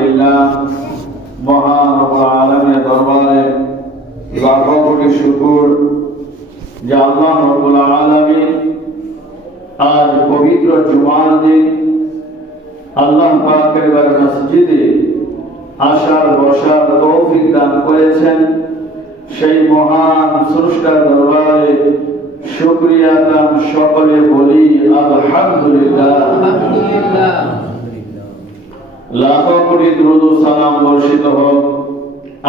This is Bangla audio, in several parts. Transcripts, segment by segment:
আলহামদুলিল্লাহ মহান রব্বুল আলামিনের দরবারে লাখো কোটি শুকর যে আল্লাহ রব্বুল আলামিন আজ পবিত্র জুমার দিন আল্লাহ পাকের মসজিদে আসার বসার তৌফিক দান করেছেন। সেই মহান স্রষ্টার দরবারে শুকরিয়া দান সকলে বলি আলহামদুলিল্লাহ। লাখো কোটি দুরূদ ও সালাম বর্ষিত হোক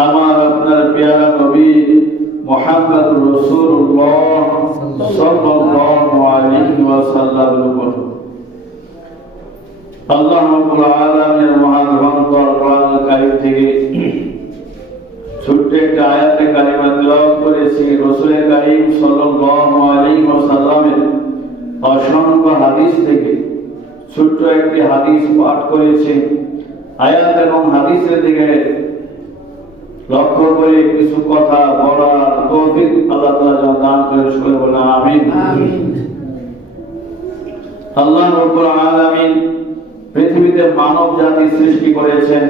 আমার আপনার প্যারা নবী মুহাম্মদুর রাসূলুল্লাহ সাল্লাল্লাহু আলাইহি ওয়াসাল্লামের উপর। আল্লাহ রাব্বুল আলামিনের মহান গ্রন্থ কোরআনুল কারীম থেকে ছোট্ট একটা আয়াতে কারিমা তেলাওয়াত করেছি। রাসূল কারীম সাল্লাল্লাহু আলাইহি ওয়াসাল্লামের অসংখ্য হাদিস থেকে ছোট্ট একটি হাদিস পাঠ করেছি। আয়াত এবং হাদিসের দিকে লক্ষ্য করে কিছু কথা বলার তৌফিক আল্লাহ তাআলা দান করে সকলে বলেন আমিন। আল্লাহ রাব্বুল আলামিন পৃথিবীতে মানব জাতি সৃষ্টি করেছেন,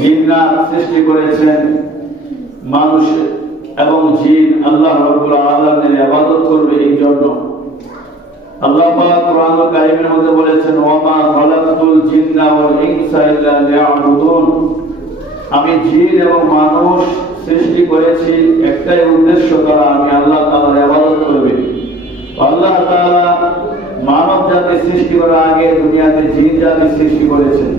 জিন্নাত সৃষ্টি করেছেন। মানুষ এবং জিন আল্লাহ রাব্বুল আলামিনের ইবাদত করবে এই জন্য। আল্লাহ পাক কোরআনুল কারীমের মধ্যে বলেছেন ওয়া মা খালাকতুল জিন্না ওয়াল ইনসা ইল্লা লিয়াবুদুন। আমি জিন এবং মানুষ সৃষ্টি করেছি একটাই উদ্দেশ্য, তারা আমি আল্লাহ তাআলার ইবাদত করবে। আল্লাহ তাআলা মানব জাতি সৃষ্টি করার আগে দুনিয়াতে জিন জাতি সৃষ্টি করেছেন।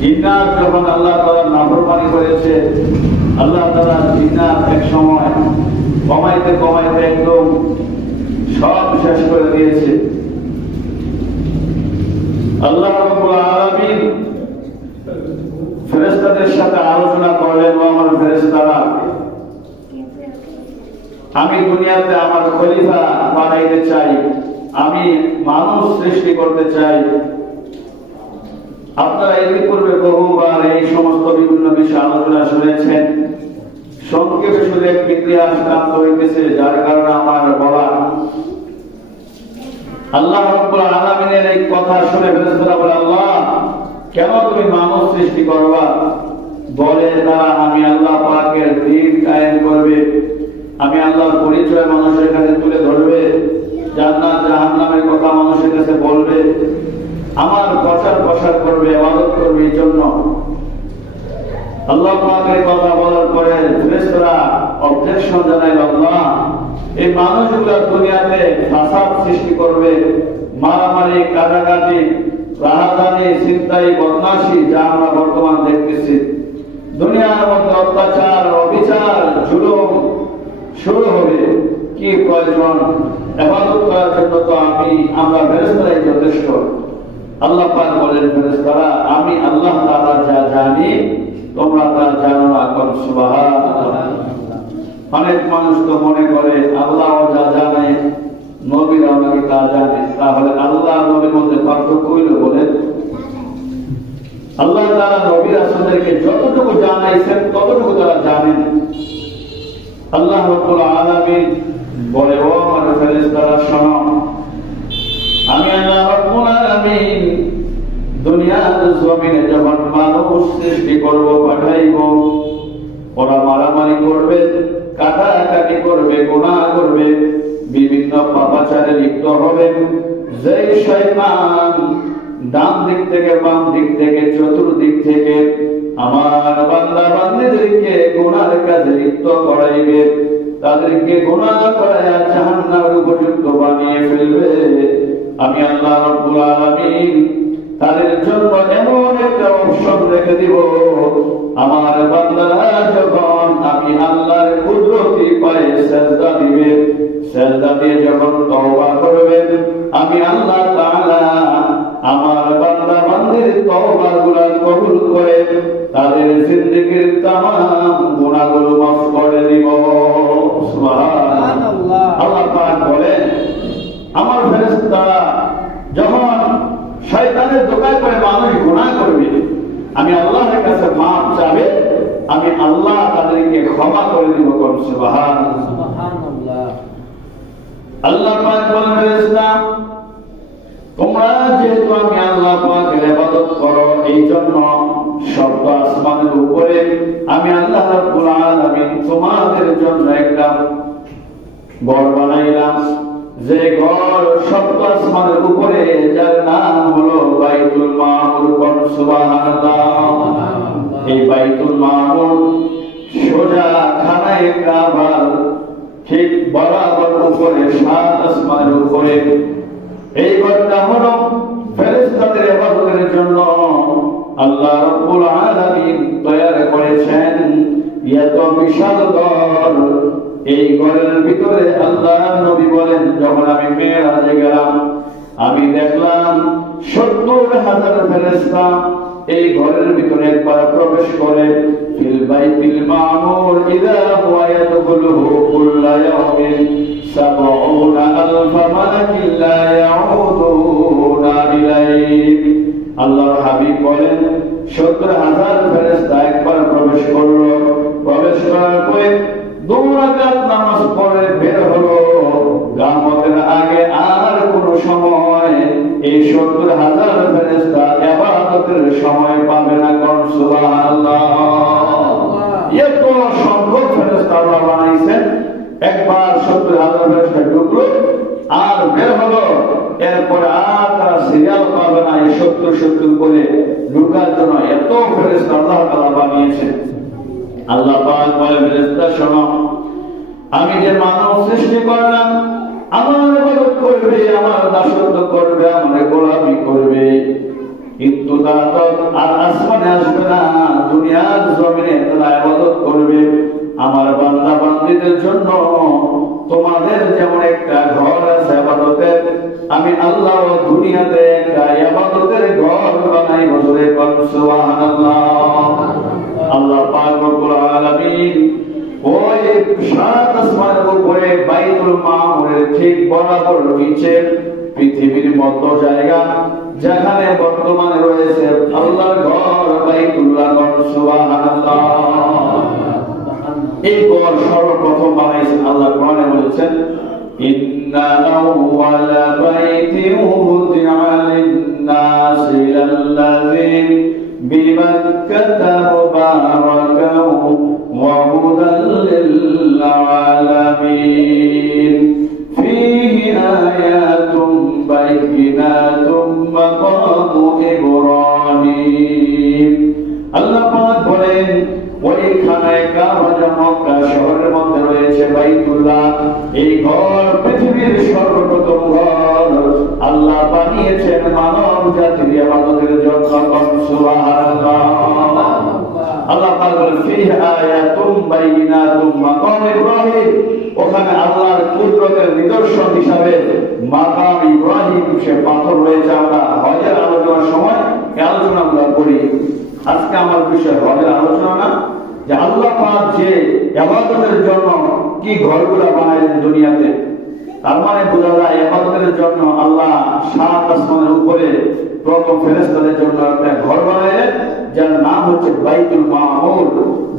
জিন্নাত যখন আল্লাহ তাআলা নাফরমানি করেছে, আল্লাহ তাআলা জিন্নাত এক সময় কমাইতে কমাইতে একদম সব শেষ করে দিয়েছে। আল্লাহ রাব্বুল আলামিন ফেরেশতাদের সাথে আলোচনা করলেন, ও আমার ফেরেশতারা, আমি দুনিয়াতে আমার খলিফা বানাইতে চাই, আমি মানুষ সৃষ্টি করতে চাই। আপনারা এর পূর্বে বহুবার এই সমস্ত বিভিন্ন বিষয় আলোচনা শুনেছেন। সংক্ষেপে শুধু একটি ইতিহাস প্রাপ্ত হইতেছে, যার কারণে আমার বলা। আল্লাহ রাব্বুল আলামিনের এই কথা শুনে ফেরেশতারা বলে, আল্লাহ কেন তুমি মানুষ সৃষ্টি করবা? বলে তারা আমি আল্লাহ পাকের দ্বীন কায়েম করবে, আমি আল্লাহর পরিচয় মানুষের কাছে তুলে ধরবে, জান্নাত জাহান্নামের কথা মানুষের কাছে বলবে, আমার প্রচার প্রসার করবে, ইবাদত করবে। এই জন্য আল্লাহ পাকের কথা বলার পরে ফেরেশতারা অবজেকশন জানাইল, আল্লাহ এই মানুষগুলো দুনিয়াতে ফাসাদ সৃষ্টি করবে, মারামারি, কাটাকাটি, রাহাজানি, ছিনতাই, বদমাশি, যা আমরা বর্তমান দেখতেছি। দুনিয়ার মধ্যে অত্যাচার, অবিচার, জুলুম শুরু হবে। কি প্রয়োজন? ইবাদত করার জন্য তো আমরা ফেরেশতারাই যথেষ্ট। আল্লাহ পাক বলেন, ফেরেশতারা আমি আল্লাহ তাআলা যা জানি তোমরা তা জানো না। কোন সুবহানাল্লাহ। অনেক মানুষ তো মনে করে আল্লাহ যা জানে নবীরা নাকি তা জানে। তাহলে আল্লাহ নবীর মধ্যে পার্থক্য হইল? বলেন, আল্লাহ তাআলা নবী রাসূলদেরকে যতটুকু জানাইছেন ততটুকু তারা জানেন। আল্লাহ রাব্বুল আলামিন বলে, ও আমার ফেরেশতারা শোনো, আমি আল্লাহ রাব্বুল আলামিন দুনিয়ার জমিনে যখন মানুষ সৃষ্টি করব, পাঠাইব, ওরা মারামারি করবে, কাটাকাটি করবে, গুনাহ করবে, বিভিন্ন পাপাচারে লিপ্ত হবে। যেই শয়তান ডান দিক থেকে বাম দিক থেকে চতুর্দিক থেকে আমার বান্দা বান্দীদেরকে গুনার কাজে লিপ্ত করাইবে, তাদেরকে গুনাহ করায়া জাহান্নামের উপযুক্ত বানিয়ে ফেলবে, আমি আল্লাহ রাব্বুল আলামিন তাদের জন্য এমন একটা অপশন রেখে দিব, আমার বান্দারা যখন আমি আল্লাহর কুদরতি পায়ে সিজদা দিবে, সিজদা দিয়ে যখন তওবা করবে, আমি আল্লাহ তাআলা আমার বান্দা বান্দির তওবাগুলো কবুল করে তাদের জিন্দেগীর तमाम গুনাহগুলো মাফ করে দিব। সুবহানাল্লাহ। আল্লাহ পাক বলেন, আমার ফেরেশতারা যখন শয়তানের ধোঁকায় পড়ে মানুষ গুনাহ করবে, আমি আল্লাহর কাছে মাফ চাবে, আমি আল্লাহ তাদেরকে ক্ষমা করে দিব। কোন সুবহানাল্লাহ। আল্লাহ পাক বলেন, ফেরেশতা তোমরা যেহেতু আমি আল্লাহ পাকের ইবাদত করো, এই জন্য সপ্ত আসমানের উপরে আমি আল্লাহ রাব্বুল আলামিন তোমাদের জন্য একটা ঘর বানাইলাম, যে ঘর সপ্ত আসমানের উপরে, যার নাম হলো বাইতুল মামুর। সুবহানাল্লাহ। এই বাইতুল মামুর সোজা খানায়ে কাবার ঠিক বরাবর উপরে, সাত আসমানের উপরে। এই ঘরটা হলো ফেরেশতাদের ইবাদতের জন্য আল্লাহ রাব্বুল আলামিন তৈরি করেছেন। এত বিশাল ঘর, এই ঘরের ভিতরে আল্লাহর নবী বলেন, যখন আমি মেরাজে গেলাম আমি দেখলাম ৭০,০০০ ফেরেশতা এই ঘরের ভিতরে একবার প্রবেশ করে। ফিল বাইতিল মামুর ইযা হুয়া ইয়াদখুলুহু কুল্লা ইয়াউমিন ৭০,০০০ মালাকিন লা ইয়াউদুনা ইলাইহি। আল্লাহর হাবিব বলেন ৭০,০০০ ফেরেশতা একবার প্রবেশ করলো। প্রবেশ করার পরে ২ রাকাত নামাজ পড়ে বের হলো। কিয়ামতের আগে আর কোন সময় এই ৭০,০০০ ফেরেশতা ইবাদতের সময় পাবে না। কোন সুবহানাল্লাহ। এত সংখ্যক ফেরেশতা আল্লাহ বানাইছেন, একবার ৭০,০০০ ফেরেশতা ঢুকলো আর বের হলো, এরপরে আর তারা সিরিয়াল পাবে না এই ৭০ করে ঢুকার জন্য। এত ফেরেশতা আল্লাহ তাআলা বানিয়েছেন। আল্লাহ পাক বলে, ফেরেশতা শোনো, আমি যে মানব সৃষ্টি করলাম আমার ইবাদত করবে, আমার দাসত্ব করবে, আমার গোলামি করবে, কিন্তু তারা তো আর আসমানে আসবে না, দুনিয়ার জমিনে তারা ইবাদত করবে। আমার বান্দা বান্দীদের জন্য তোমাদের যেমন একটা ঘর আছে ইবাদতের, আমি আল্লাহ দুনিয়াতে একটা ইবাদতের ঘর বানাই। বলে সুবহানাল্লাহ। আল্লাহ পাক রব্বুল আলামিন ওই সাত আসমানের উপরে বাইতুল মামুরের ঠিক বরাবর নিচে পৃথিবীর মতো জায়গা, যেখানে বর্তমানে রয়েছে আল্লাহর ঘর বাইতুল্লাহ। সুবহানাল্লাহ। এই ঘর সর্বপ্রথম বানাইছেন আল্লাহ কোরআনে বলেছেন, ইন্না আউওয়ালা বাইতিন উযিআ লিন-নাসি লাল্লাযী বিমাক্কাতা মুবারাকান ওয়া হুদাল লিল-আলামিন ফীহি আয়াতুম বাইয়িনাতুম মাকামু ইব্রাহিম। আল্লাহ পাক বলেন, ওইখানে কাবা মক্কা শহরের মধ্যে রয়েছে বাইতুল্লাহ। এই ঘর পৃথিবীর সর্বপ্রথম ঘর আল্লাহ বানিয়েছেন মানব জাতির ইবাদতের জন্য। সুবহানাল্লাহ। আল্লাহ পাক বলেন, ফীহি আয়াতুম বাইয়িনাতুম মাকাম ইব্রাহিম। ওখানে আল্লাহর কুদরতের নিদর্শন হিসাবে মাকাম ইব্রাহিম, সে পাথর রয়েছে। আমরা হজের আলোচনার সময় এই আলোচনাগুলো করি। আজকে আমার বিষয় হজের আলোচনা না, যে আল্লাহ পাক যে ইবাদতের জন্য কি ঘরগুলা বানাইলেন দুনিয়াতে। তার মানে বোঝা যায় ইবাদতের জন্য আল্লাহ সাত আসমানের উপরে প্রথম ফেরেশতাদের জন্য একটা ঘর বানাইলেন, যার নাম হচ্ছে বাইতুল মামুর।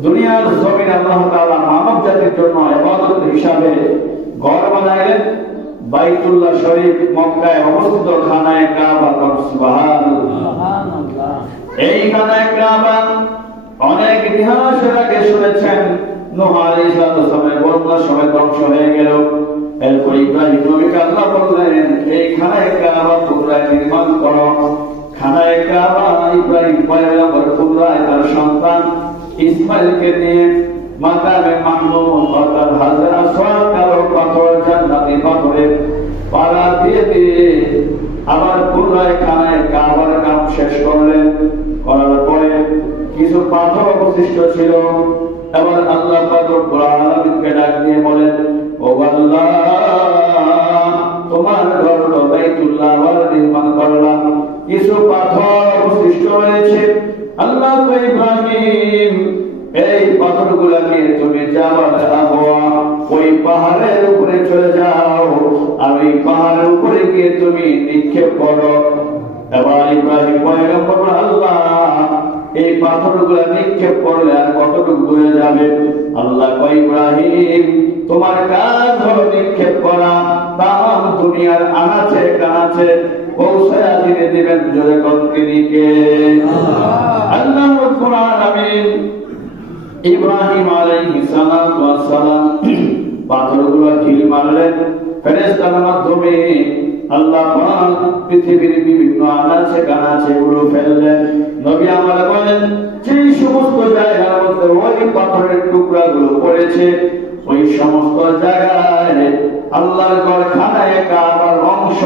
দুনিয়ার জমিনে আল্লাহ তাআলা মানব জাতির জন্য ইবাদত হিসাবে ঘর বানাইলেন বাইতুল্লাহ শরীফ, মক্কায় অবস্থিত খানায়ে কাবা। সুবহানাল্লাহ। এই খানায়ে কাবা অনেক ইতিহাসের আগে শুনেছেন, নূহ আলাইহিস সালামের বন্যার সময় ধ্বংস হয়ে গেল। এরপর ইব্রাহিম নবীকে আল্লাহ বললেন, এই খানায়ে কাবা তোমরা নির্মাণ করো। খানায়ে কাবা ইব্রাহিম পয়গম্বর পুনরায় তার সন্তান ইসমাইলকে নিয়ে মাকামে মাহমুদ অর্থাৎ হাজরা আসওয়াদ কালো পাথর, জান্নাতি পাথরে পাড়া দিয়ে দিয়ে আবার পুনরায় খানায়ে কাবার কাম শেষ করলেন। করার পরে কিছু পাথর অবশিষ্ট ছিল। এবার আল্লাহ পাক রব্বুল আলামিনকে ডাক দিয়ে বলেন, ও আল্লাহ, তোমার ঘর বাইতুল্লাহ আবার নির্মাণ করলাম, কিছু পাথর অবশিষ্ট রয়েছে। আল্লাহ ইব্রাহিম, এই পাথরগুলোকে তুমি জাবাল আবওয়া, ওই পাহাড়ের উপরে চলে যাও, আর ওই পাহাড়ের উপরে গিয়ে তুমি নিক্ষেপ করো। এবার ইব্রাহিম পয়গম্বর, আল্লাহ এই পাথরগুলো নিক্ষেপ করলে আর কতটুকু দূরে যাবে? আল্লাহ কয়, ইব্রাহিম তোমার কাজ হলো নিক্ষেপ করা, তাম দুনিয়ার আনাচে কানাচে পৌঁছায়া দিয়ে দিবেন। জোরে কন্তিনিকে আল্লাহ ইব্রাহিম আলাইহিস সালাম পাথরগুলো ঢিল মারলেন, ফেরেশতার মাধ্যমে আল্লাহ পাক পৃথিবীর বিভিন্ন আনাচে কানাচে গুলো ফেললেন। নবী আমার বলেন, যে সমস্ত জায়গার মধ্যে ওই পাথরের টুকরাগুলো পড়েছে, ওই সমস্ত জায়গায় আল্লাহর ঘর খানায়ে কাবার অংশ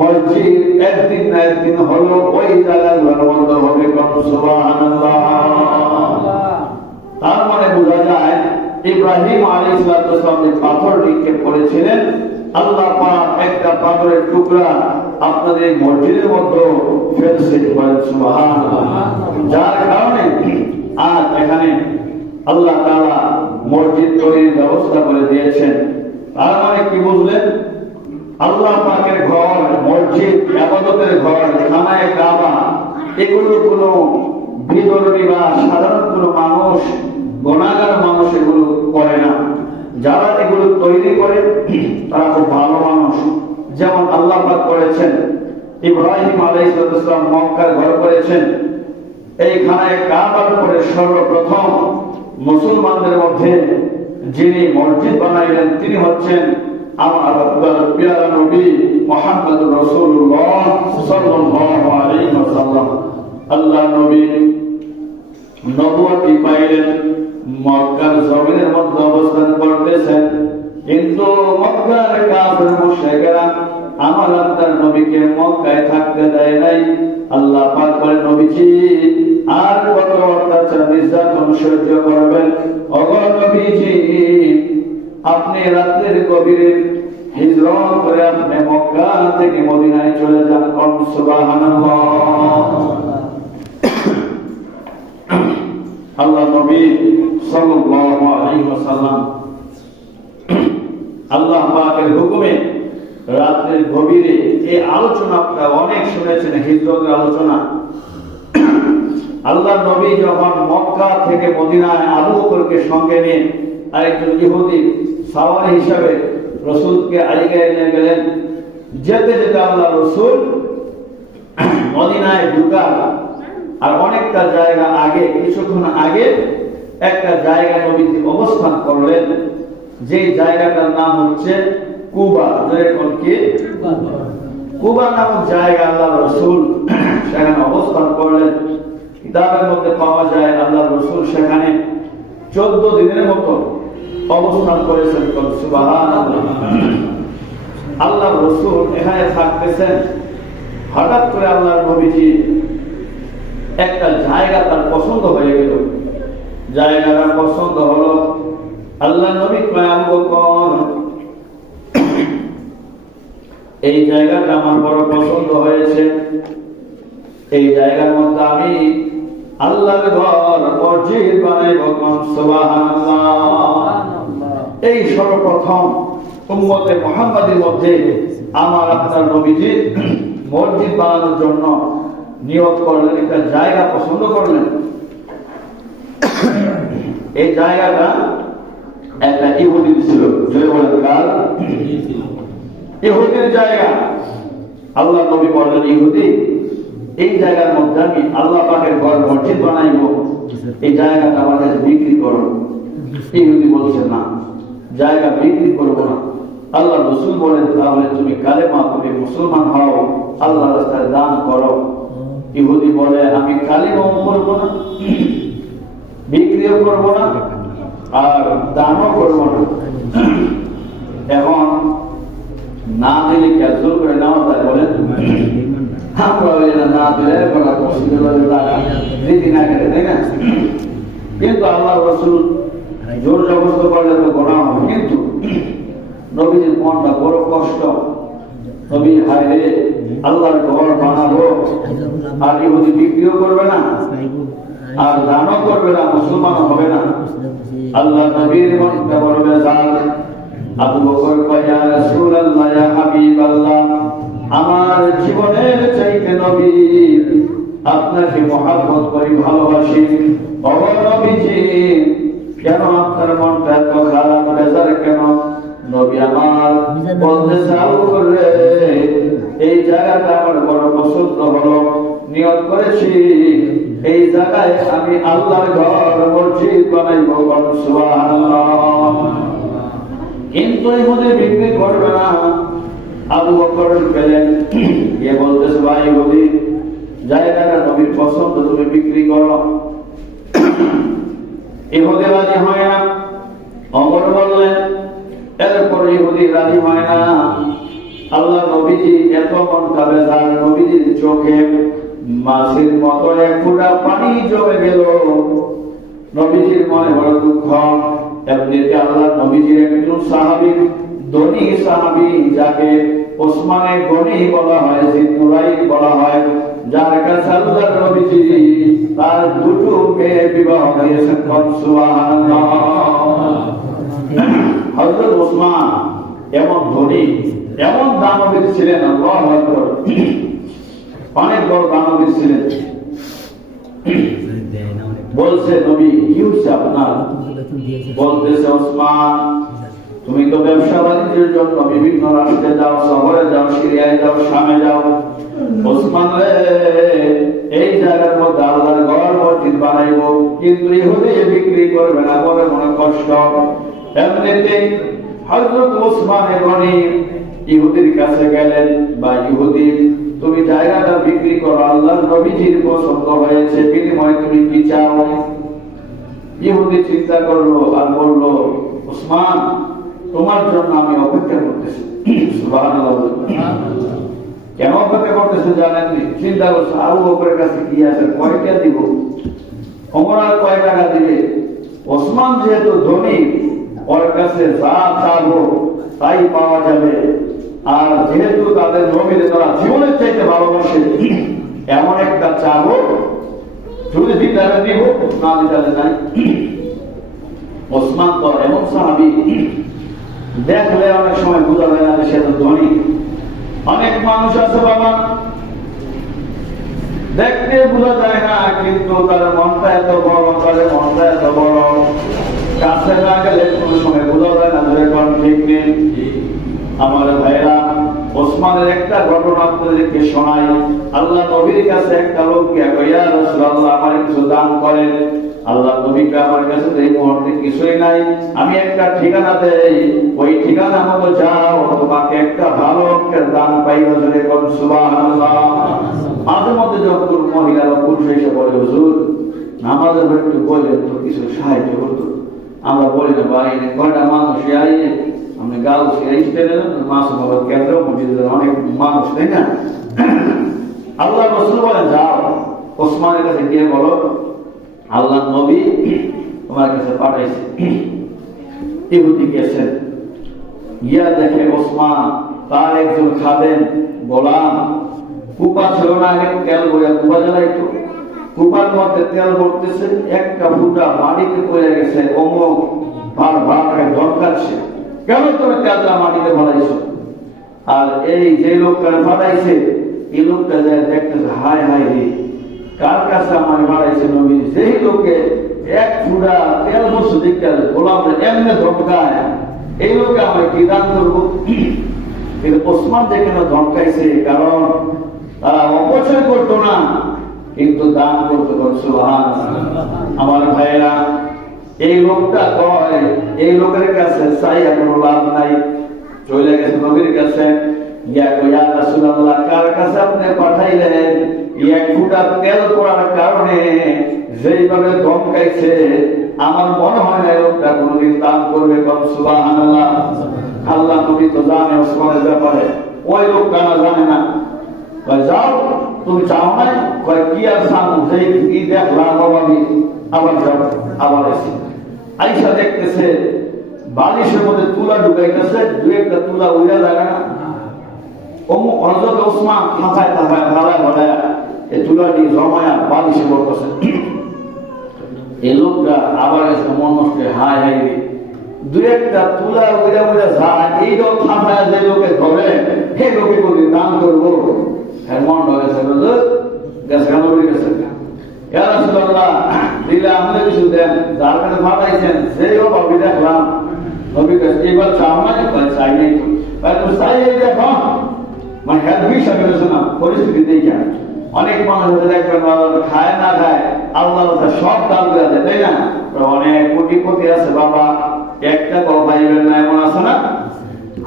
মসজিদ একদিন না একদিন হলো ওই জায়গাগুলোর মধ্যে হবে। সুবহানাল্লাহ। তার মানে বোঝা যায় ইব্রাহিম আলাইহিস সালাম যে পাথর নিক্ষেপ করেছিলেন, আল্লাহ পাক একটা পাথরের টুকরা আপনাদের মসজিদের মধ্যে ফেলছে। সুবহানাল্লাহ। যার কারণে আজ এখানে আল্লাহ তাআলা মসজিদ তৈরির ব্যবস্থা করে দিয়েছেন। তার মানে কি বুঝলেন? আল্লাহ পাকের ঘর, মসজিদ, ইবাদতের ঘর, খানায়ে কাবা, এগুলো কোনো বিধর্মী বা সাধারণ কোনো মানুষ, গুনাহগার মানুষ এগুলো করে না। যারা এগুলো তৈরি করে তারা খুব ভালো মানুষ। যেমন আল্লাহ পাক করেছেন, ইব্রাহিম আলাইহিস সালাম মক্কার ঘর করেছেন। এই খানায়ে কাবার পরে সর্বপ্রথম মুসলমানদের মধ্যে যিনি মসজিদ বানাইলেন তিনি হচ্ছেন আমার প্রিয় নবী মুহাম্মদুর রাসূলুল্লাহ সাল্লাল্লাহু আলাইহি ওয়াসাল্লাম। আল্লাহ নবী নবুয়তি পাইলেন, মক্কার জমিনের মধ্যে অবস্থান করতেছেন, কিন্তু মক্কার কাফের মুশরিকরা আমার আল্লাহর নবীকে মক্কায় থাকতে দেয় নাই। আল্লাহ পাক বলেন, নবীজি আর কত অত্যাচার নির্যাতন সহ্য করবেন? ওগো নবীজি, আপনি রাতের গভীরে হিজরত করে আপনি মক্কা থেকে মদিনায় চলে যান। সুবহানাল্লাহ। আল্লাহ নবী সাল্লাল্লাহু আলাইহি ওয়াসাল্লাম আল্লাহ পাকের হুকুমে রাতের গভীরে এই আলোচনা আপনারা অনেক শুনেছেন, হিজরতের আলোচনা। আল্লাহ নবী যখন মক্কা থেকে মদিনায় আবু বকরকে সঙ্গে নিয়ে আরেকজন ইহুদি সাওয়ারি হিসাবে রাসূলকে আলিগায় নিয়ে গেলেন। যেতে যেতে আল্লাহ রাসূল মদিনায় ঢুকা আর অনেকটা জায়গা আগে, কিছুক্ষণ আগে একটা জায়গা নবীজি অবস্থান করলেন, যে জায়গাটার নাম হচ্ছে কুবা। যেরকম কি কুবা নামক জায়গা আল্লাহ রাসূল সেখানে অবস্থান করলেন। কিতাবের মধ্যে পাওয়া যায় আল্লাহ রাসূল সেখানে 14 দিনের মতো অবস্থান করেছেন। সুবহানাল্লাহ। আল্লাহ রাসূল এখানে থাকতেছেন, হঠাৎ করে আল্লাহ নবীজি একটা জায়গা তার পছন্দ হয়ে গেল। জায়গাটা পছন্দ হলো, আল্লাহ নবী কয়, আবু বকর, এই জায়গাটা আমার বড় পছন্দ হয়েছে, এই জায়গার মধ্যে আমি আল্লাহর ঘর মসজিদ বানাইব। সুবহানাল্লাহ। এই সর্বপ্রথম উম্মতে মুহাম্মাদের মধ্যে আমার আপনার নবীজি মসজিদ বানানোর জন্য নিয়ত করলেন, একটা জায়গা পছন্দ করলেন। এই জায়গাটা একটা ইহুদি ছিল, ইহুদির জায়গা। আল্লাহ নবী বললেন, ইহুদি, এই জায়গার মধ্যে আমি আল্লাহ পাকের ঘর মসজিদ বানাইব, এই জায়গাটা আমার কাছে বিক্রি করো। ইহুদি বলছে, না, জায়গা বিক্রি করবো না। আল্লাহ রাসূল বলেন, তাহলে তুমি কালেমা পড়ে মুসলমান হও, আল্লাহর রাস্তায় দান করো। ইহুদি বলে, আমি কালেমাও করবো না, বিক্রিও করবো না, আর দানও করবো না। এখন না দিলে ক্যান্সেল করে নেওয়া যায়? বলেন, আমরা না দিলে রীতি না করে, তাই না? কিন্তু আল্লাহ রাসূল জোর জবরদস্ত করলে তো গোনা হবে। কিন্তু নবীজির মনটা বড় কষ্ট, নবী হায়রে আল্লাহর ঘর বানাবো আর ইহুদি বিক্রিও করবে না আর দানও করবে না, মুসলমান হবে না। আল্লাহ নবীর মনটা বড় বেজার। আবু বকর কয়, ইয়া রাসূলুল্লাহ, ইয়া হাবিবাল্লাহ, আমার জীবনের চাইতে নবী আপনাকে মহব্বত করি, ভালোবাসি। ও নবীজি, কেন আপনার মনটা এত খারাপ, বেজার কেন? নবী আমার বলতে চালু করলে, এই জায়গাটা আমার বড় পছন্দ হলো, নিয়ত করেছি এই জায়গা জায়গায় আমি আল্লাহর ঘর মসজিদ বানাইব, সুবহানাল্লাহ। কিন্তু ইহুদি বিক্রি করবে না। আবু বকর পেলেন, গিয়ে বলতেছে, ভাই ইহুদি, জায়গাটা নবীর পছন্দ, তুমি বিক্রি করো। ইহুদি রাজি হয় না। ওমর বললেন, এরপর ইহুদি রাজি হয় না। আল্লাহ নবীজি এত মন কাবে, যার নবীজির চোখে মাছের মতো এক ফোঁটা পানি জমে গেল। নবীজির মনে বড় দুঃখ। এমনিতে আল্লাহ নবীজির একজন সাহাবী, ধনী সাহাবী, যাকে ওসমানের গনি বলা হয়, জিন্নুরাইন বলা হয়, যার কাছে আল্লাহ নবীজি তার দুটো মেয়ে বিবাহ দিয়েছেন, সুবহানাল্লাহ। হযরত ওসমান এমন ধনী, এমন দানবীর ছিলেন, আল্লাহু আকবার, অনেক বড় দানবীর ছিলেন। বলছে, নবী কি হচ্ছে আপনার? বলতেছে, ওসমান, তুমি তো ব্যবসা বাণিজ্যের জন্য বিভিন্ন রাষ্ট্রে যাও, শহরে যাও, সিরিয়ায় যাও, শামে যাও। ওসমান রে, এই জায়গার মধ্যে আল্লাহর ঘর মসজিদ বানাইব, কিন্তু ইহুদি বিক্রি করবে না, বলে মনে কষ্ট। এমনিতে হযরত ওসমান গনি ইহুদির কাছে গেলেন, বা ইহুদি, তুমি জায়গাটা বিক্রি করো, আল্লাহর নবীজির পছন্দ হয়েছে, বিনিময়ে তুমি কি চাও? ইহুদি চিন্তা করলো আর বলল, ওসমান, তোমার জন্য আমি অপেক্ষা করতেছি। সুবহানাল্লাহ। কেন অপেক্ষা করতেছে জানেননি? চিন্তা করছে, আবু বকরের কাছে কি আছে, কয়টা দিব, ওমর আর কয় টাকা দিবে। ওসমান যেহেতু ধনী, ওর কাছে যা চাবো তাই পাওয়া যাবে। আর যেহেতু তাদের নবীরে তারা জীবনের চাইতে ভালোবাসে, এমন একটা চাবো, যদি দিতে দিব, না দিতে নাই। ওসমান তো এমন সাহাবী, দেখলে অনেক সময় বোঝা যায় না যে সে তো ধনী। অনেক মানুষ আছে বাবা, দেখতে বোঝা যায় না, কিন্তু তার মনটা এত বড়, তার মনটা এত বড়, কাছে না গেলে কোনো সময় বোঝা যায় না যে কোন ঠিক নেই। আমার ভাইরা, ওসমানের একটা ঘটনা আপনাদেরকে শোনাই। আল্লাহ নবীর কাছে একটা লোক গিয়া কয়, ইয়া রাসূলুল্লাহ, আমার কিছু দান করেন। আল্লাহ নবীকে, আমার কাছে এই মুহূর্তে কিছুই নাই, আমি একটা ঠিকানা দেই, ওই ঠিকানা মতো যাও, তোমাকে একটা ভালো একটা দান পাইবা, যদি কোন সুবহানাল্লাহ। মাঝে মধ্যে যখন মহিলা বা পুরুষ এসে বলে, হুজুর আমাদের একটু বলে তো কিছু সাহায্য করতো, আমরা বলি না, ভাই কয়টা মানুষ আইয়ে আমি গাল মাছ বাবার কেন্দ্র মসজিদের অনেক মানুষ, তাই না? আল্লাহ রাসূল বলে, যাও ওসমানের কাছে গিয়ে বলো, আল্লাহ নবী তোমার কাছে পাঠাইছে। ইহুদি গেছেন, গিয়া দেখে ওসমান তার একজন খাদেম, গোলাম, কুপা ছিল না আগে, তেল বইয়া কুপা জ্বালাইতো, কুপার মধ্যে তেল ভরতেছে, একটা ফুটা মাটিতে পড়ে গেছে, অমুক বারবার দরকারছে, কেন তুমি তেলটা মাটিতে ভরাইছো? আর এই যে লোকটা ফাটাইছে, এই লোকটা যায় দেখতেছে, হায় হায় রে, কার কাছে আমার বাড়াইছে নবী? যেই লোকে এক ফুটা তেল বসে দেখতে গোলামরা এমনি ধমকায়, এই লোকে আমার কি দান করবো? কিন্তু ওসমান যেখানে ধমকাইছে, কারণ তারা অপচয় করতো না, কিন্তু দান করতে করছো। আমার ভাইয়েরা, এই লোকটা কয়, এই লোকের কাছে চাইয়া কোনো লাভ নাই, চলে গেছে নবীর কাছে, ইয়া কইয়া, রাসূলুল্লাহ কার কাছে আপনি পাঠাইলেন? এক ফুটা তেল পড়ার কারণে যেইভাবে ধমকাইছে, আমার মনে হয় না লোকটা কোনোদিন দান করবে। সুবহানাল্লাহ। আল্লাহ নবী তো জানে ওসমানের ব্যাপারে, ওই লোকটা না জানে না। যাও, তুমি চাও নাই? কয় কি আর চাও, যেই কি দেখলাম আমি, আবার যাও, আবার এসে আইসা দেখতেছে বালিশের মধ্যে তুলা ঢুকাইতেছে, দু একটা তুলা উড়ে লাগে না, হযরত ওসমান মাথায় মাথায় ভাড়ায় ভাড়ায় এই তুলাটি জমায়া বালিশে পড়তেছে। এই লোকটা আবার এসে মন নষ্ট, হায় হায় রে, দু একটা তুলা উড়ে উড়ে যায়, এই লোক মাথায় যে লোকে ধরে, সেই লোকে বলি দান করবো, মন হয়েছে, গেছে নবীর কাছে, ইয়া রাসূলুল্লাহ দিলে আপনি কিছু দেন, যার কাছে পাঠাইছেন সেই ভাবি দেখলাম নবীর কাছে, এবার চাও না? চাই নাই তো, চাই দেখো, মানে হেল্প হিসাবে না, পরিস্থিতি দেখে। অনেক মানুষ দেখবেন খায় না খায় আল্লাহ সব দান করে দেয়, তাই না? অনেক কোটিপতি আছে বাবা, একটা পাইবেন না, এমন আছে না?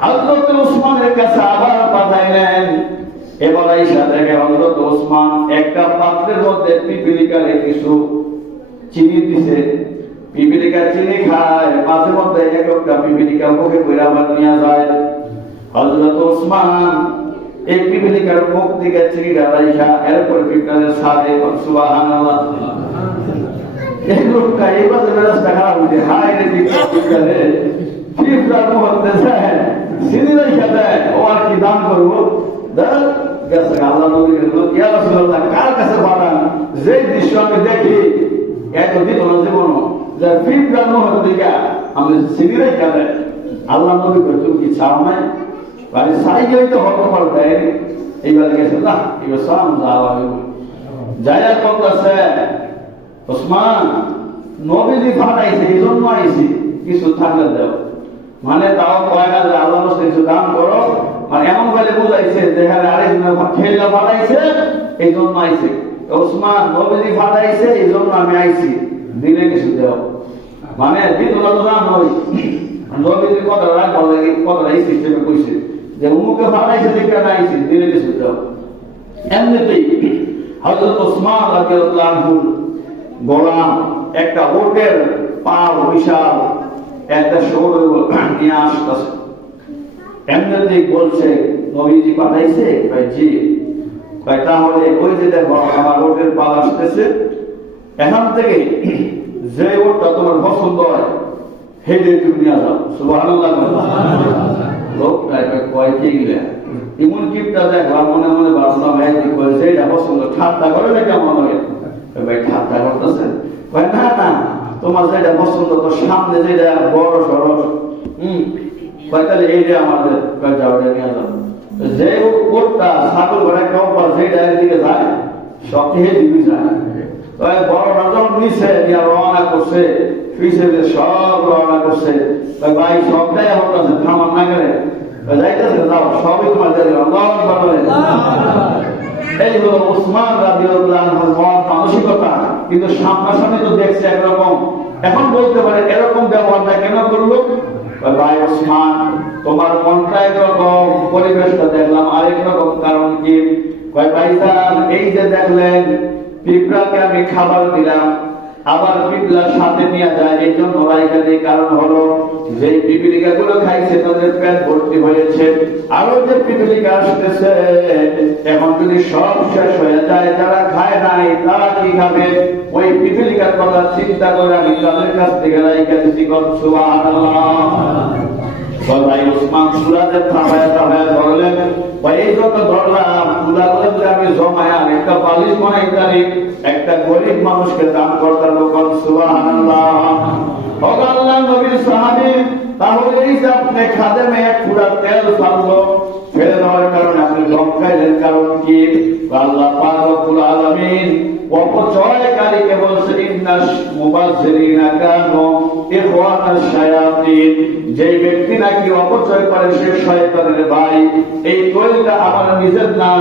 হযরত ওসমানের কাছে আবার পাঠাইলেন। এবার আইসা দেখে হযরত ওসমান একটা পাত্রের মধ্যে পিপিলিকারে কিছু চিনি দিছে। পিপিলিকা চিনি খায়, মাঝে মধ্যে এক একটা পিপিলিকা মুখে করে আবার নিয়ে যায়। হযরত ওসমান এই পিপিলিকার মুখ থেকে চিনিটা রাইখা এরপর পিপিলিকার সাথে সুবহানাল্লাহ। এই লোকটা এইভাবে রাস্তা খারাপ হয়েছে, হায় রে পিপিলিকারে পিপিলার মুখতে যায় চিনি রাইখা দেয়, ও আর কি দান করবো? আল্লাহ নবী ইয়া রাসূলুল্লাহ কার কাছে পাঠান যে দৃশ্য আমি দেখি এতদিন হলো জীবন যে পিপিলার মুখ থেকে আমি চিনি রাইখা দেয়। আল্লাহ নবী কই তুমি কি চাও না? মানে সাইকেল তো হতে পারবে। এইবার গেছে না, এবার সাম যাওয়া যায়া করতেছে ওসমান নবীজি ফাটাইছে এই জন্য আইছি, কিছু থাকলে দেও। মানে তাও কয়টা যে আল্লাহ কিছু দান করো, মানে এমন বলে বুঝাইছে যে হ্যাঁ আরেকজন খেলা ফাটাইছে এই জন্য আইছে। ওসমান নবীজি ফাটাইছে এই জন্য আমি আইছি, দিলে কিছু দেও। মানে দ্বিতীয় তো দাম নই, নবীজির কথা রাখবার লাগে কথা এই সিস্টেমে কইছে যে উমুকে ফাটাইছে দেখে আইছি, দিলে কিছু দেও। এমনিতেই হযরত ওসমান রাদিয়াল্লাহু আনহু গোলাম একটা ওটের পা বিশাল একটা শহর নিয়ে আসতেছে। এমনিতেই বলছে নবীজি পাঠাইছে? জি। তাহলে ওই যে দেখো আমার ওটের পা আসতেছে, এখান থেকে যে ওটটা তোমার পছন্দ হয় হেঁটে তুমি নিয়ে যাও। সুবহানাল্লাহ। লোকটা কয় কি গেলে এমন কিপটা দেখলাম, মনে মনে ভাবলাম যেটা পছন্দ ঠাট্টা করে না কেমন হয়? ভাই ঠাট্টা করতেছে? না না, তোমার যেটা পছন্দ তো সামনে যেটা বড় সরস, তাহলে এইটা আমাদের যাওয়া নিয়ে যাও। যে ওটটা ছাগল ঘরে একটা অভ্যাস, যেটা একদিকে যায় সব দিকে যায়। বড়টা যখন নিচে নিয়ে রওনা করছে, পিছিয়ে সব রওনা করছে। ভাই সবটাই আমার কাছে থামার না গেলে যাইতেছে, যাও সবই তোমার এই হলো ওসমান রাদিয়াল্লাহু আনহুর মানসিকতা। কিন্তু সামনাসামনি তো দেখছে একরকম, এখন বলতে পারে এরকম ব্যবহারটা কেন করলো? ভাই ওসমান তোমার মনটা একরকম, পরিবেশটা দেখলাম আরেক রকম, কারণ কি? ভাইজান এই যে দেখলেন পিঁপড়াকে আমি খাবার দিলাম, আবার পিঁপড়ার সাথে নিয়ে যায়, এই জন্য রাইখানে কারণ হলো যে পিপিলিকা গুলো খাইছে তাদের পেট ভর্তি হয়েছে, আরো যে পিপিলিকা আসতেছে এখন যদি সব শেষ হয়ে যায়, যারা খায় নাই তারা কি খাবে? ওই পিপিলিকার কথা চিন্তা করে আমি তাদের কাছ থেকে রাইখা দিছি। সুবহানাল্লাহ। ভাই ওসমান সুরাতে থামায়া থামায়া ধরলেন, ভাই এই যত ধরলাম তুলাগুলো যদি আমি জমায়া একটা বালিশ বানাই পারি, একটা গরিব মানুষকে দান করতে লোক। সুবহানাল্লাহ। আল্লাহ নবীর সাহাবী, তাহলে এই যে আপনি খাদেমে এক ফুটা তেল ফেললো, ফেলে দেওয়ার কারণে আপনি লঙ্কাইলেন, কারণ কি? আল্লাহ পাক রব্বুল আলামিন অপচয়কারীকে বলছে ইন্নাস মুবাজ্জিরিনা কানু ইখওয়ানাশ শায়াতিন, যে ব্যক্তি নাকি অপচয় করে সে শয়তানের ভাই। এই তৈলটা আমার নিজের না,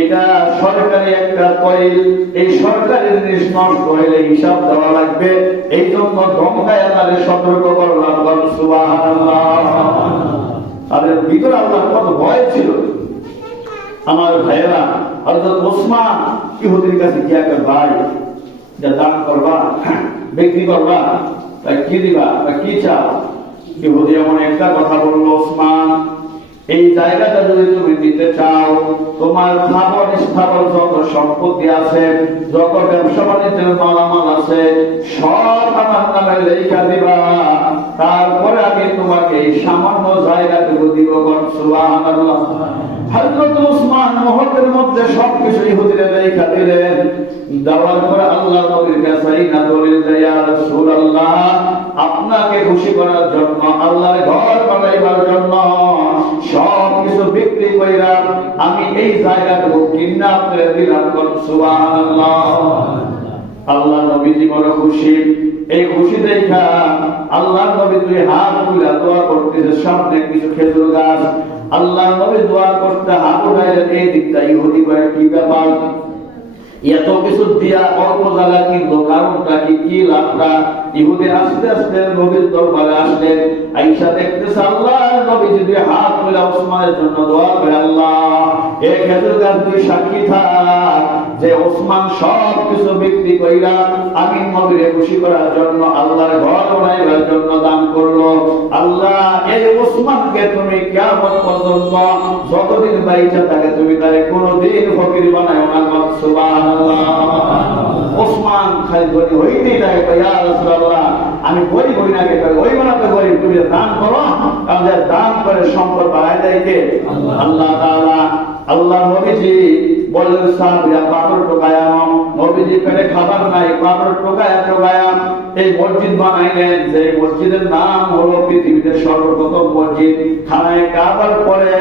এটা সরকারি একটা তৈল, এই সরকারি জিনিস নষ্ট হইলে হিসাব দেওয়া লাগবে, এই জন্য গঙ্গায় আল্লাহকে সতর্ক করলাম। সুবহানাল্লাহ। তাদের ভিতরে আল্লাহর কত ভয় ছিল। আমার ভাইয়েরা, হযরত ওসমান ইহুদির কাছে গিয়া কয়, ভাই যা দান করবা বিক্রি করবা, তাই কি দিবা, কি চাও? ইহুদি এমন একটা কথা বললো, ওসমান এই জায়গাটা যদি তুমি দিতে চাও, তোমার স্থাবর স্থাবর যত সম্পত্তি আছে, যত ব্যবসা বাণিজ্যের মালামাল আছে, সব আমার নামে লেখা দিবা, তারপরে আমি তোমাকে এই সামান্য জায়গাটুকু দিব। সুবহানাল্লাহ। হযরত ওসমান মুহূর্তের মধ্যে সবকিছু ইহুদিদের লেখা দিলেন। দেওয়ার পরে আল্লাহ নবীর কাছে না দলিল দেয়, ইয়া রাসূলুল্লাহ আপনাকে খুশি করার জন্য, আল্লাহর ঘর বানাইবার জন্য সবকিছু বিক্রি কইরা আমি এই জায়গাটুকু কিনা আপনাকে দিলাম। সুবহানাল্লাহ। আল্লাহ নবীজি বড় খুশি। এই খুশি দেখা আল্লাহ নবী দুই হাত তুলে দোয়া করতেছে, সামনে কিছু খেজুর গাছ, আল্লাহ নবী দোয়া করতে হাত উঠাইলেন, এই দিকটা ইহুদি কয় কি ব্যাপার? এত কিছু দিয়া অল্প জায়গা কিনলো, কারণটা কি লাভটা? ইহুদি আস্তে আস্তে নবীর দরবারে আসলেন, আয়েশা দেখতেছে আল্লাহর নবী যদি হাত মেলা ওসমানের জন্য দোয়া করে, আল্লাহ এই খেজুর গাছ দুই সাক্ষী থাক যে ওসমান সব কিছু বিক্রি কইরা আমি নবীরে খুশি করার জন্য আল্লাহর ঘর বানাইবার জন্য দান করলো। আল্লাহ এই ওসমানকে তুমি কিয়ামত পর্যন্ত যতদিন বাইচা থাকে তুমি তারে কোনোদিন ফকির বানায়ো না। সুবহানাল্লাহ। ওসমান খালি ধনী হইতেই থাকে, ইয়া রাসূলুল্লাহ আমি গরিব হই না, ওই বানাতে গরিব, তুমি দান করো, আমাদের দান করে সম্পদ বাড়ায় দেয় কে? আল্লাহ তাআলা। আল্লাহ নবীজি বললেন সাহাবীরা পাথর টোকায়া, নবীজি পেটে খাবার নাই, পাথর টোকায়া টোকায়া এই মসজিদ বানাইলেন, যে মসজিদের নাম হলো পৃথিবীতে সর্বপ্রথম মসজিদ খানায় কাবার পরে,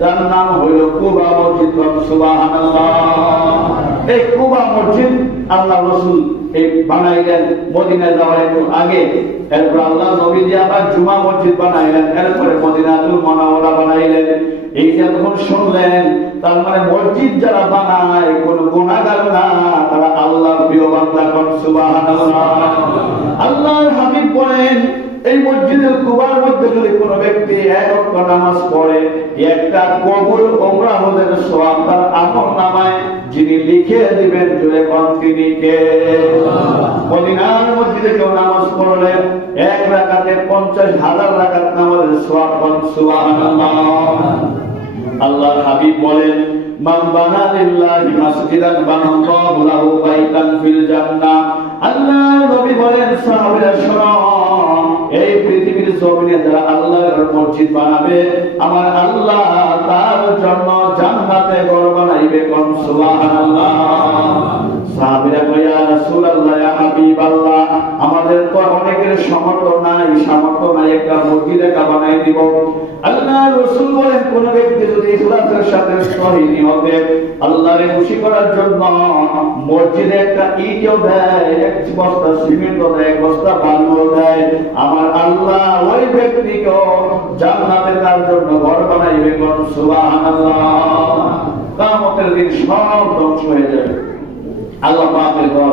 যার নাম হলো কুবা মসজিদ। সুবহানাল্লাহ। এই কুবা মসজিদ আল্লাহ রাসূল এই বানাইলেন মদিনায় যাওয়ার একটু আগে। এরপর আল্লাহ নবীজি আবার জুমা মসজিদ বানাইলেন, এরপরে মদিনাতুল মুনাওয়ারা বানাইলেন। এই যে যখন শুনলেন, তার মানে মসজিদ যারা বানায় কোন গুনাহগার না, তারা আল্লাহর প্রিয় বান্দা। সুবহানাল্লাহ। আল্লাহর হাবিব বলেন এই মসজিদুল কুবার মধ্যে যদি কোনো ব্যক্তি এক ওয়াক্ত নামাজ পড়ে, একটা কবুল ওমরা হজের সওয়াব তার আমলনামায় যিনি লিখে দিবেন, জুড়ে কোন তিনি কে? মদিনার মসজিদে কেউ নামাজ পড়লে এক রাকাতে 50,000 রাকাত নামাজের সওয়াব। সুবহানাল্লাহ। আল্লাহর হাবিব বলেন মান বানা লিল্লাহি মাসজিদান বানাল্লাহু লাহু বাইতান ফিল জান্নাহ। আল্লাহর নবী বলেন সাহাবীরা শোনো, এই পৃথিবীর জমিনে যারা আল্লাহর মসজিদ বানাবে, আমার আল্লাহ তার জন্য জান্নাতে ঘর বানাইবে। কোন সুবহানাল্লাহ। সাহাবীরা কয় ইয়া রাসূলুল্লাহ ইয়া হাবিবাল্লাহ, আমাদের তো অনেকের সামর্থ্য নাই একটা মসজিদ একা বানাই দিব। আল্লাহর রাসূল বলেন কোন ব্যক্তি যদি ইখলাসের সাথে সহি নিয়তে আল্লাহরে খুশি করার জন্য মসজিদে একটা ইটও দেয়, এক বস্তা সিমেন্টও দেয়, এক বস্তা বালুও দেয়, আমার আল্লাহ ওই ব্যক্তিকে জান্নাতে তার জন্য ঘর বানাইবে। কোন সুবহানাল্লাহ। কিয়ামতের দিন সব ধ্বংস হয়ে যাবে, আল্লাহ পাকের ঘর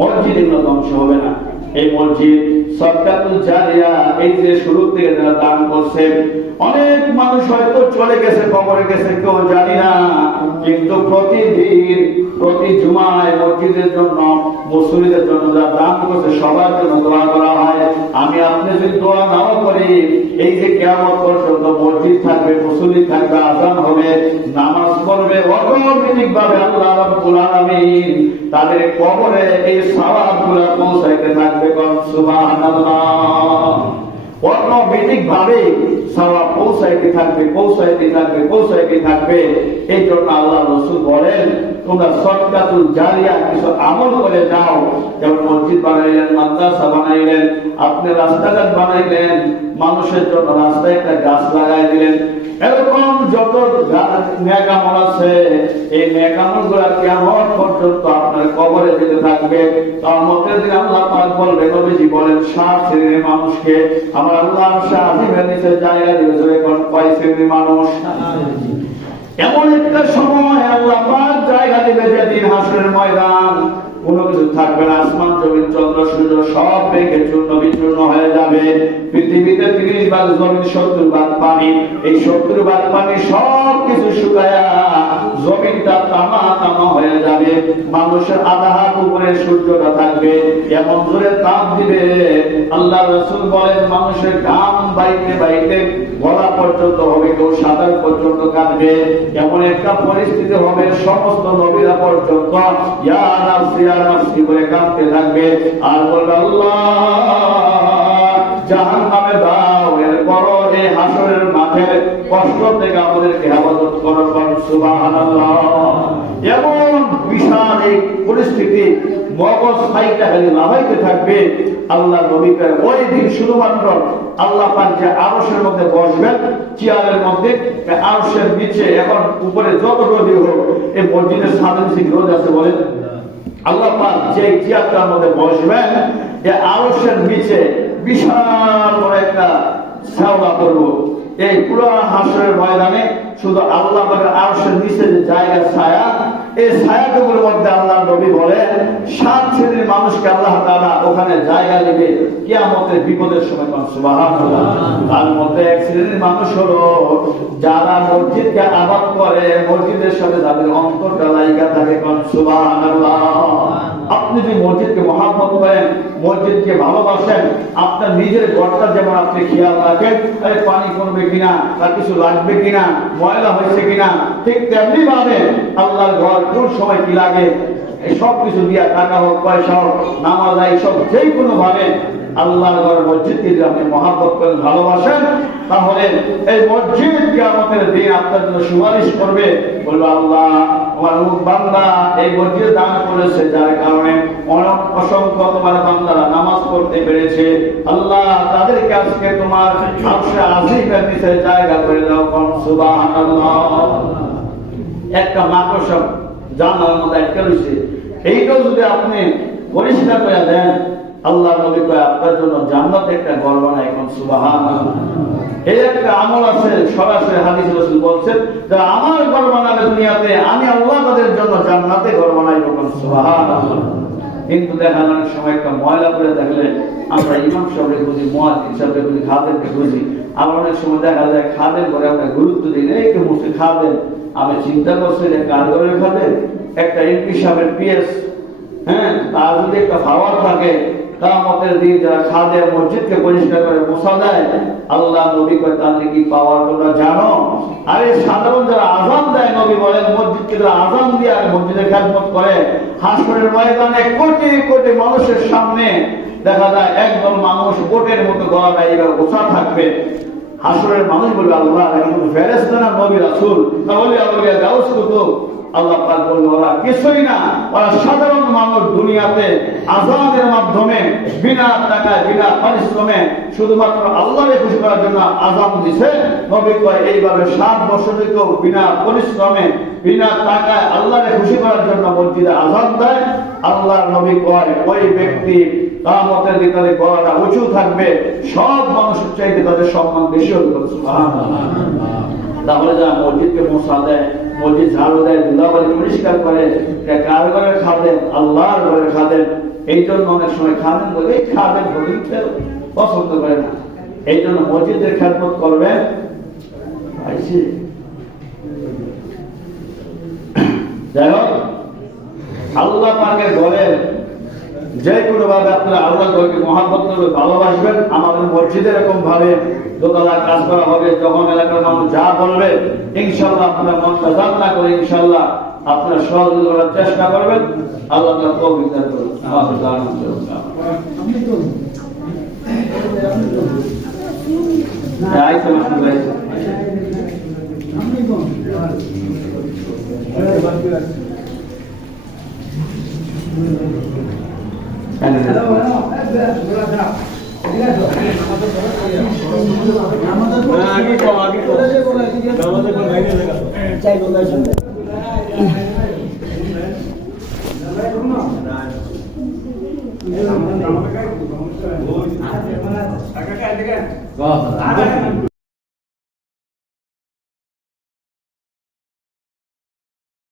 মসজিদগুলো ধ্বংস হবে না। এই মসজিদ সদকাতুল জারিয়া, এই যে শুরু থেকে যারা দান করছে, অনেক মানুষ হয়তো চলে গেছে, কবরে গেছে, কেউ জানি না, কিন্তু প্রতিদিন প্রতি জুমায় মসজিদের জন্য, মুসল্লিদের জন্য যারা দান করছে সবার জন্য দোয়া করা হয়। আমি আপনি যদি দোয়া নাও করি, এই যে কিয়ামত পর্যন্ত মসজিদ থাকবে, মুসল্লি থাকবে, আযান হবে, নামাজ পড়বে, অটোমেটিক ভাবে আল্লাহ রাব্বুল আলামিন তাদের কবরে এই সওয়াবগুলো পৌঁছাইতে থাকবে। কোন সুবহানাল্লাহ। অটোমেটিক ভাবে সওয়াব পৌঁছাইতে থাকবে। এই জন্য আল্লাহ রাসূল বলেন তোমরা সদকাতুল জারিয়া কিছু আমল করে যাও। যেমন মসজিদ বানাইলেন, মাদ্রাসা বানাইলেন, আপনি রাস্তাঘাট বানাইলেন, মানুষের জন্য রাস্তায় একটা গাছ লাগাই দিলেন, এরকম যত নেক আমল আছে, এই নেক আমলগুলো কিয়ামত পর্যন্ত আপনার কবরে যেতে থাকবে। কিয়ামতের দিন আল্লাহ পাক বলবে, নবীজি বলেন 7 শ্রেণীর মানুষকে আমার আল্লাহ শাহিদের নিচে জায়গা দিবে। কয় শ্রেণীর মানুষ? এমন একটা সময় আল্লাহ পাক জায়গা দিবে যেদিন হাসরের ময়দান কোনো কিছু থাকবে না, আসমান জমিন চন্দ্র সূর্য সব ভেঙে চূর্ণ বিচূর্ণ হয়ে যাবে। পৃথিবীতে 30 ভাগ জমিন, 70 ভাগ পানি, এই 70 ভাগ পানি সব কিছু শুকায়া জমিনটা তামা হয়ে যাবে। মানুষের আধা হাত উপরে সূর্যটা থাকবে, এমন জোরে তাপ দিবে, আল্লাহ রাসূল বলেন মানুষের ঘাম বাইতে গলা পর্যন্ত হবে, কেউ সাঁতার পর্যন্ত কাটবে। এমন একটা পরিস্থিতি হবে, সমস্ত নবীরা পর্যন্ত ইয়া নাফসি ইয়া নাফসি বলে কাঁদতে থাকবে আর বলবে আল্লাহ জাহান্নামে দাও। এরপর এই হাসরের মাঠের কষ্ট থেকে আমাদেরকে হেফাজত করো। সুবহানাল্লাহ। এমন বিশাল এই পরিস্থিতি, মগজ ফাইটা খালি লাফাইতে থাকবে। আল্লাহ নবী কয় ওই দিন শুধুমাত্র আল্লাহ পাক যে আরশের মধ্যে বসবেন, চেয়ারের মধ্যে, আরশের নিচে এখন উপরে যত রোদই হোক, এই মসজিদের সামনে যে রোদ আছে বলেন, আল্লাহ পাক যে চেয়ারটার মধ্যে বসবেন, এই আরশের নিচে বিশাল বড় একটা ছাওয়া করব। এই পুরো হাসরের ময়দানে শুধু আল্লাহ পাকের আরশের নিচে যে জায়গা ছায়া, এই ছায়াটুকুর মধ্যে আল্লাহ নবী বলেন 7 শ্রেণীর মানুষকে আল্লাহ তাআলা ওখানে জায়গা দেবে কিয়ামতের বিপদের সময়। সুবহানাল্লাহ। তার মধ্যে এক শ্রেণীর মানুষ হলো যারা মসজিদকে আবাদ করে, মসজিদের সাথে তাদের অন্তরটা লাগা থাকে। সুবহানাল্লাহ। আপনি যদি মসজিদকে মহব্বত করেন, মসজিদকে ভালোবাসেন, আপনার নিজের ঘরটা যেমন আপনি খেয়াল রাখেন, পানি কমবে কিনা, তার কিছু লাগবে কিনা, ময়লা হয়েছে কিনা, ঠিক তেমনি ভাবে আল্লাহর ঘর কোন সময় কি লাগে এই সব কিছু দিয়া, টাকা হোক পয়সা হোক নামাজ সব যেই কোনো ভাবে আল্লাহর ঘর মসজিদকে যদি আপনি মহব্বত করেন, ভালোবাসেন, তাহলে এই মসজিদ কিয়ামতের দিন আপনার জন্য সুপারিশ করবে, বলবে আল্লাহ আমার বান্দা এই মসজিদ দান করেছে, যার কারণে অসংখ্য তোমার বান্দারা নামাজ পড়তে পেরেছে। আল্লাহ তাদেরকে আজকে তোমার আরশে আজিমের নিচে জায়গা করে দাও। সুবহানাল্লাহ। একটা মাকড়সা জানালার মধ্যে একটা রয়েছে, এইটাও যদি আপনি পরিষ্কার করে দেন, আল্লাহ নবী কয় আপনার জন্য জান্নাতে একটা ঘর বানায়। এখন সুবহানাল্লাহ। এই একটা আমল আছে, সরাসরি হাদিস রাসূল বলছেন যে আমার ঘর বানাবে দুনিয়াতে, আমি আল্লাহ তাদের জন্য জান্নাতে ঘর বানাইব। সুবহানাল্লাহ। কিন্তু দেখা অনেক সময় একটা ময়লা করে দেখলে আমরা ইমাম সাহেবকে বুঝি, মুয়াজ্জিন সাহেবকে বুঝি, খাদেমকে বুঝি, আবার অনেক সময় দেখা যায় খাদেম করে আমরা গুরুত্ব দিই না, একটু মুছে খাদেম। আমি চিন্তা করছি যে কারিগরের খাদেম একটা এমপি সাহেবের পিএস, হ্যাঁ, তার যদি একটা পাওয়ার থাকে, কিয়ামতের দিন যারা খাদেম মসজিদকে পরিষ্কার করে মোছা দেয়, আল্লাহ নবী কয় তাদের কি পাওয়ার তোমরা জানো? আরে সাধারণ যারা আযান দেয়, নবী বলেন মসজিদকে যারা আযান দিয়ে মসজিদের খেদমত করে, হাসরের ময়দানে কোটি কোটি মানুষের সামনে দেখা যায় একদল মানুষ কোটের মতো গলাটা এইভাবে গোছা থাকবে। হাসরের মানুষ বলবে আল্লাহ এখন ফেরেশতা না নবী রাসূল, তাহলে আউলিয়া গাউস কুতুব, আল্লাহ পাক বলল ওরা কিছুই না, ওরা সাধারণ মানুষ, দুনিয়াতে আযানের মাধ্যমে বিনা টাকায় বিনা পরিশ্রমে শুধুমাত্র আল্লাহকে খুশি করার জন্য আযান দিছে। নবী কয় এইভাবে 7 বছর কেউ বিনা পরিশ্রমে বিনা টাকায় আল্লাহকে খুশি করার জন্য মসজিদে আযান দেয়, আল্লাহর নবী কয় ওই ব্যক্তি কিয়ামতের দিনে তাদের গলাটা উঁচু থাকবে, সব মানুষের চাইতে তাদের সম্মান বেশি হবে। সুবহানাল্লাহ। তাহলে যারা মসজিদকে মোছা দেয়, মসজিদ ঝাড়ু দেয়, ধুলাবালি পরিষ্কার করে, কার ঘরের খাদেম? আল্লাহর ঘরের খাদেম। এই জন্য অনেক সময় খাদেম বলে এই খাদেম পছন্দ করে না, এই জন্য মসজিদের খেদমত করবেন। যাই হোক, আল্লাহ পাকের ঘরের যে কোনো ভাবে আপনারা আল্লাহ ঘরকে মহব্বত করবে, ভালোবাসবেন। আমাদের মসজিদে এরকম ভাবে দোতলার কাজ করা হবে, যখন এলাকার মানুষ যা বলবে ইনশাআল্লাহ আপনারা মনটা জান না করে ইনশাআল্লাহ আপনারা সহযোগিতা করার চেষ্টা করবেন। আল্লাহ তাআলা তৌফিক দান করুন। আমাদের দান করুন। আইসা মাশাআল্লাহ।